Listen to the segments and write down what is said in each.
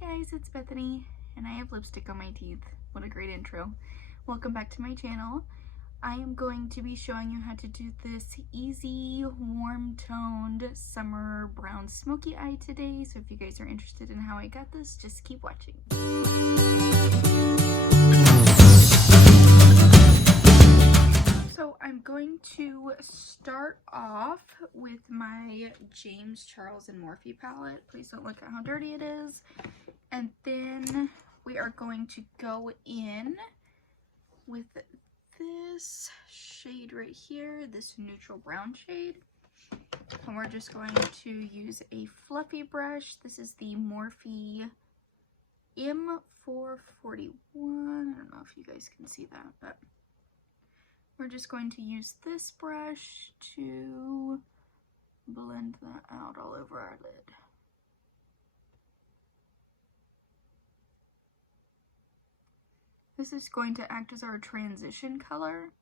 guys, it's Bethany, and I have lipstick on my teeth. What a great intro. Welcome back to my channel. I am going to be showing you how to do this easy, warm-toned summer brown smoky eye today. So if you guys are interested in how I got this, just keep watching. So I'm going to start off with my James Charles and Morphe palette. Please don't look at how dirty it is. And then we are going to go in with this shade right here, this neutral brown shade. And we're just going to use a fluffy brush. This is the Morphe M441. I don't know if you guys can see that, but we're just going to use this brush to blend that out all over our lid. This is going to act as our transition color.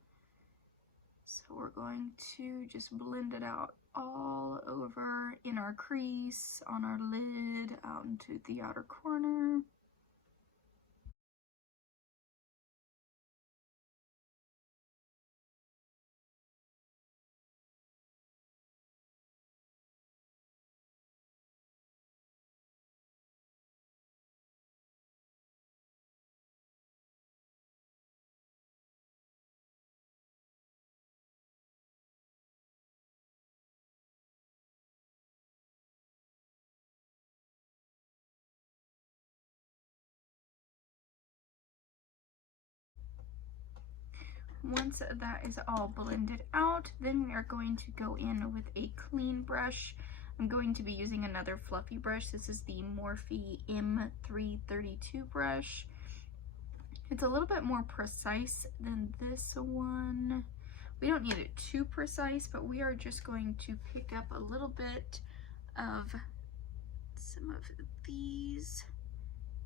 So we're going to just blend it out all over in our crease, on our lid, out into the outer corner. Once that is all blended out, then we are going to go in with a clean brush. I'm going to be using another fluffy brush. This is the Morphe M332 brush. It's a little bit more precise than this one. We don't need it too precise, but we are just going to pick up a little bit of some of these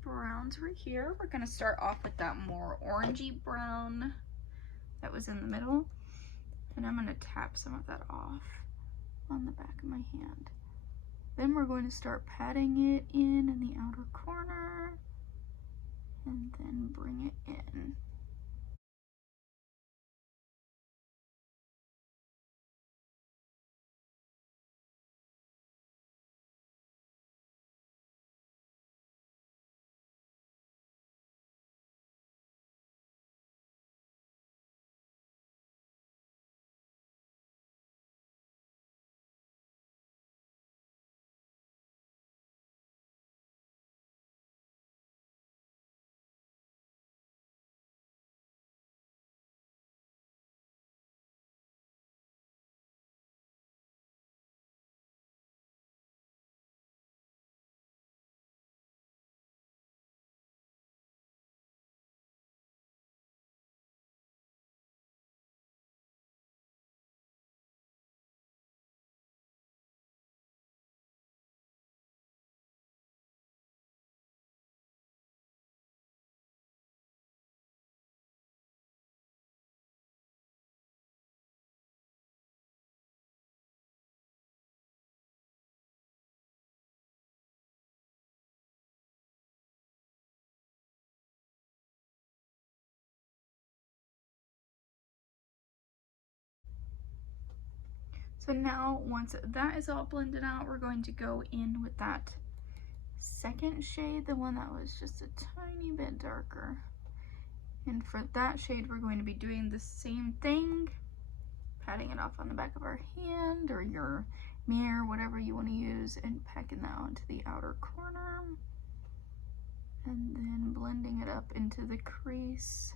browns right here. We're going to start off with that more orangey brown that was in the middle, and I'm going to tap some of that off on the back of my hand. Then we're going to start patting it in the outer corner and then bring it in. So now, once that is all blended out, we're going to go in with that second shade, the one that was just a tiny bit darker. And for that shade, we're going to be doing the same thing, patting it off on the back of our hand or your mirror, whatever you want to use, and packing that onto the outer corner. And then blending it up into the crease.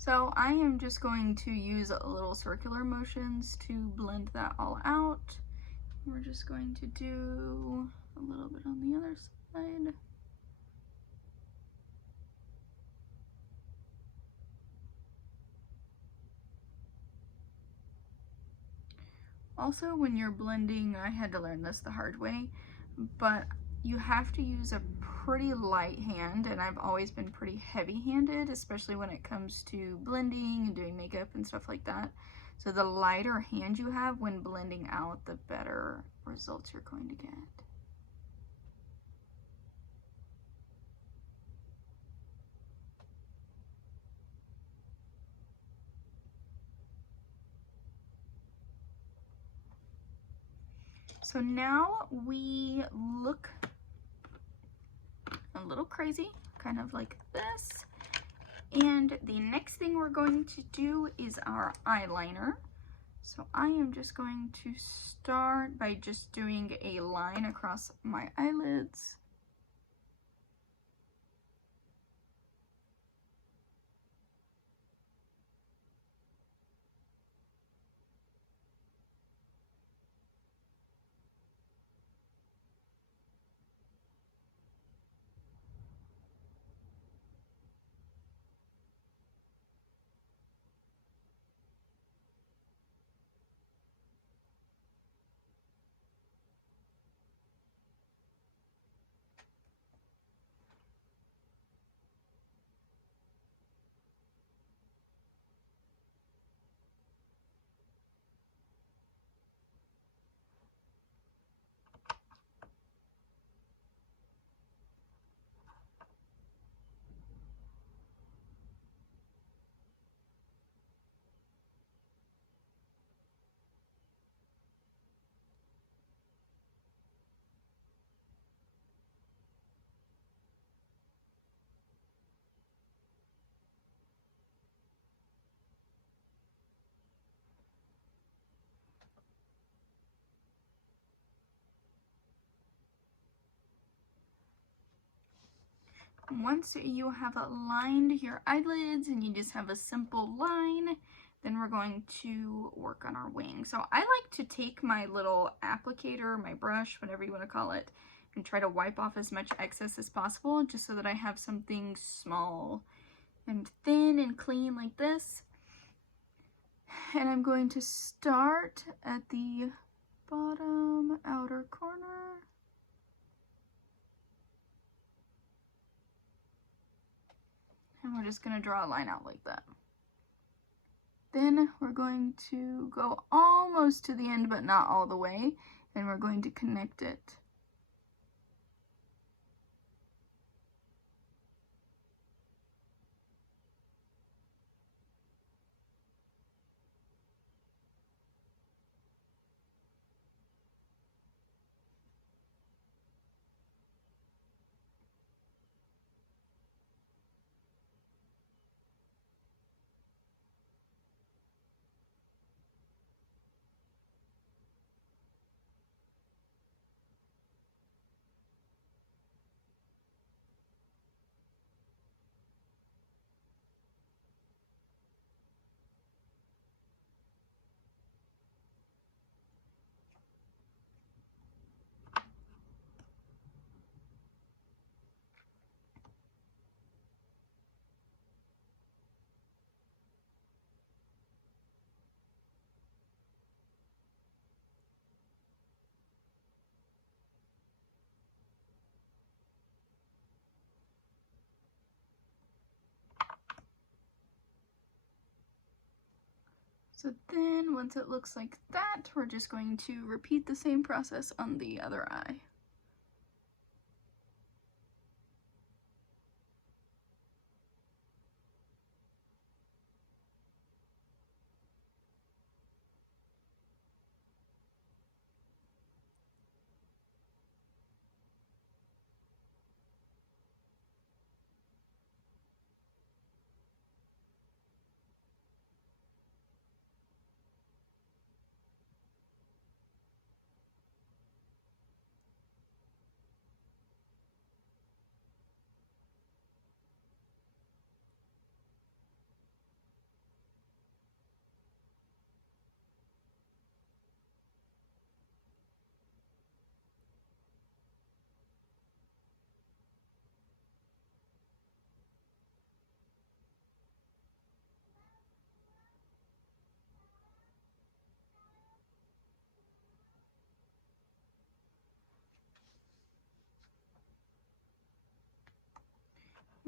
So I am just going to use little circular motions to blend that all out. We're just going to do a little bit on the other side. Also, when you're blending, I had to learn this the hard way, but you have to use a pretty light hand, and I've always been pretty heavy-handed, especially when it comes to blending and doing makeup and stuff like that. So the lighter hand you have when blending out, the better results you're going to get. So now we look a little crazy, kind of like this. And the next thing we're going to do is our eyeliner. So I am just going to start by just doing a line across my eyelids. Once you have lined your eyelids and you just have a simple line, then we're going to work on our wing. So I like to take my little applicator, my brush, whatever you want to call it, and try to wipe off as much excess as possible, just so that I have something small and thin and clean like this. And I'm going to start at the bottom outer corner. And we're just going to draw a line out like that. Then we're going to go almost to the end, but not all the way, and we're going to connect it. So then once it looks like that, we're just going to repeat the same process on the other eye.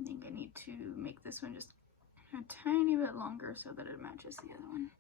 I think I need to make this one just a tiny bit longer so that it matches the other one.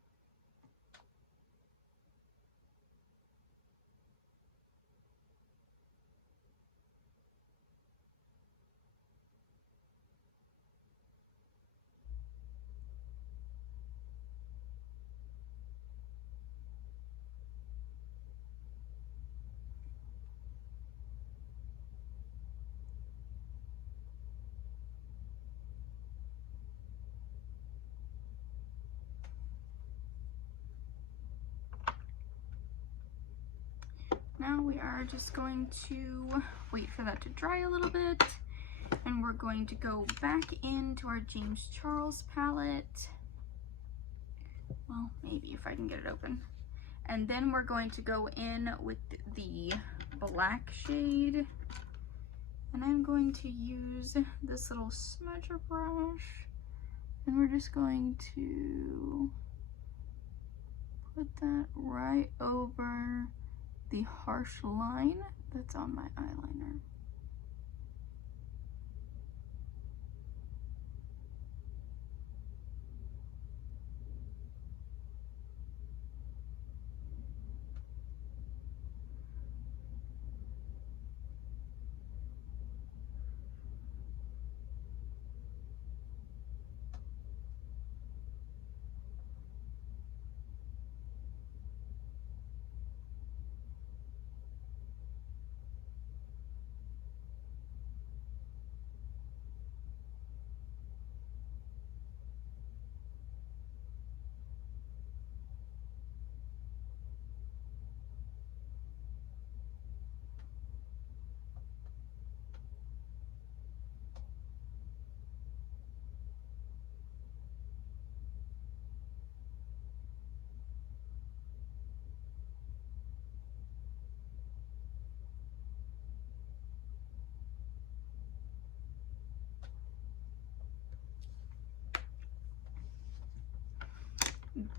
Now we are just going to wait for that to dry a little bit, and we're going to go back into our James Charles palette. Well, maybe if I can get it open. And then we're going to go in with the black shade, and I'm going to use this little smudger brush, and we're just going to put that right over the harsh line that's on my eyeliner.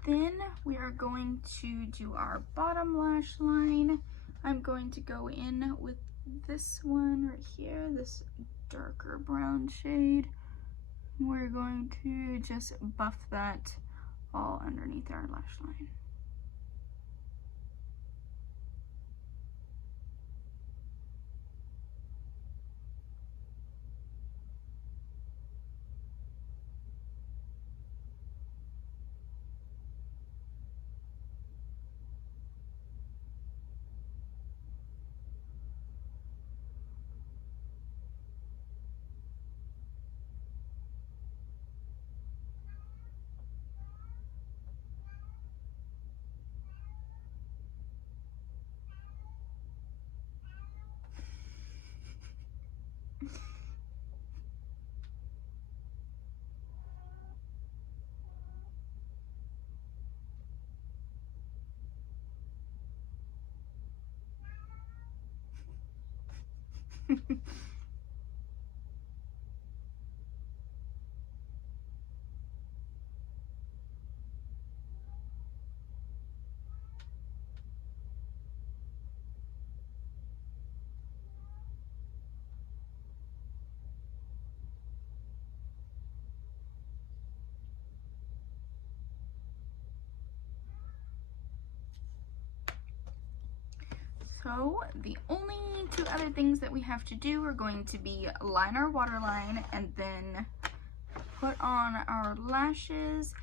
Then we are going to do our bottom lash line. I'm going to go in with this one right here, this darker brown shade. We're going to just buff that all underneath our lash line. So the only two other things that we have to do are going to be line our waterline and then put on our lashes.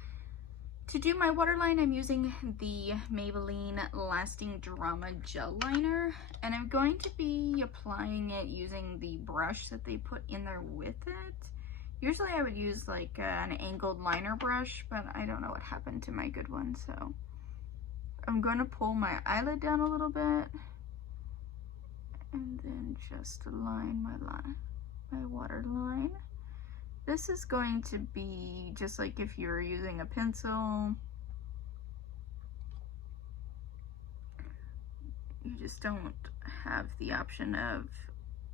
To do my waterline, I'm using the Maybelline Lasting Drama Gel Liner, and I'm going to be applying it using the brush that they put in there with it. Usually I would use like an angled liner brush, but I don't know what happened to my good one, so I'm going to pull my eyelid down a little bit and then just line my waterline. This is going to be just like if you're using a pencil. You just don't have the option of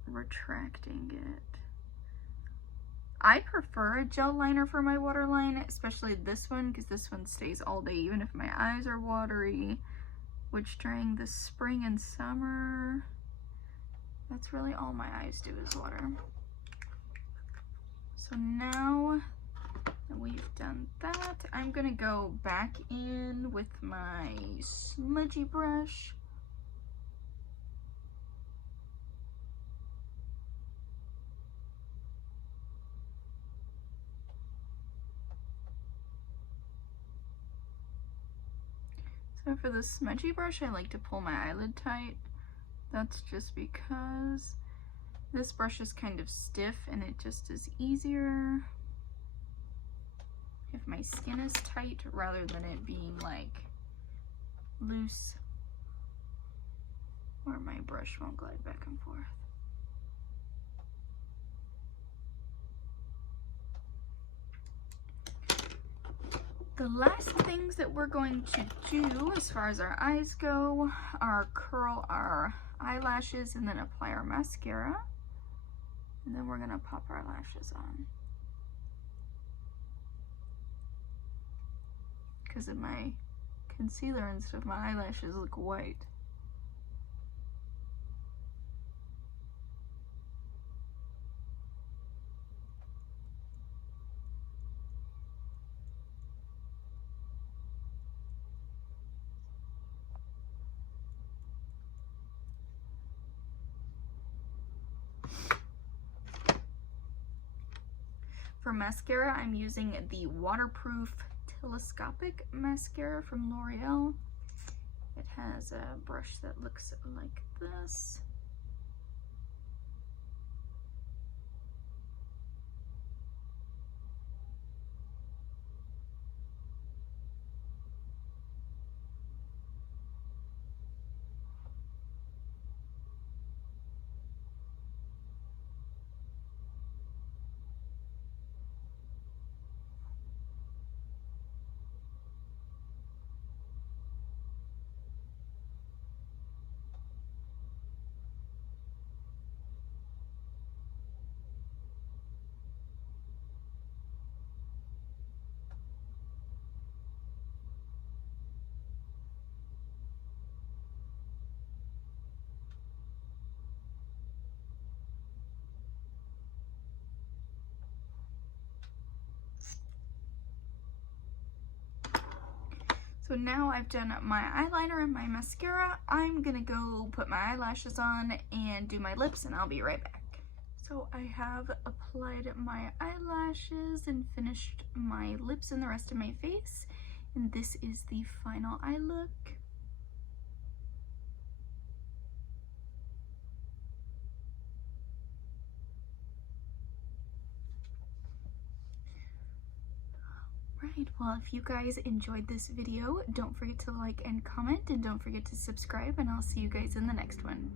retracting it. I prefer a gel liner for my waterline, especially this one, because this one stays all day even if my eyes are watery, which during the spring and summer, that's really all my eyes do is water. So now that we've done that, I'm gonna go back in with my smudgy brush. So for the smudgy brush, I like to pull my eyelid tight. That's just because this brush is kind of stiff and it just is easier if my skin is tight rather than it being like loose where my brush won't glide back and forth. The last things that we're going to do as far as our eyes go are curl our eyelashes and then apply our mascara. And then we're gonna pop our lashes on. Because of my concealer and stuff, my eyelashes look white. For mascara, I'm using the waterproof telescopic mascara from L'Oreal. It has a brush that looks like this. So now I've done my eyeliner and my mascara, I'm gonna go put my eyelashes on and do my lips and I'll be right back. So I have applied my eyelashes and finished my lips and the rest of my face. And this is the final eye look. Right, well, if you guys enjoyed this video, don't forget to like and comment, and don't forget to subscribe, and I'll see you guys in the next one.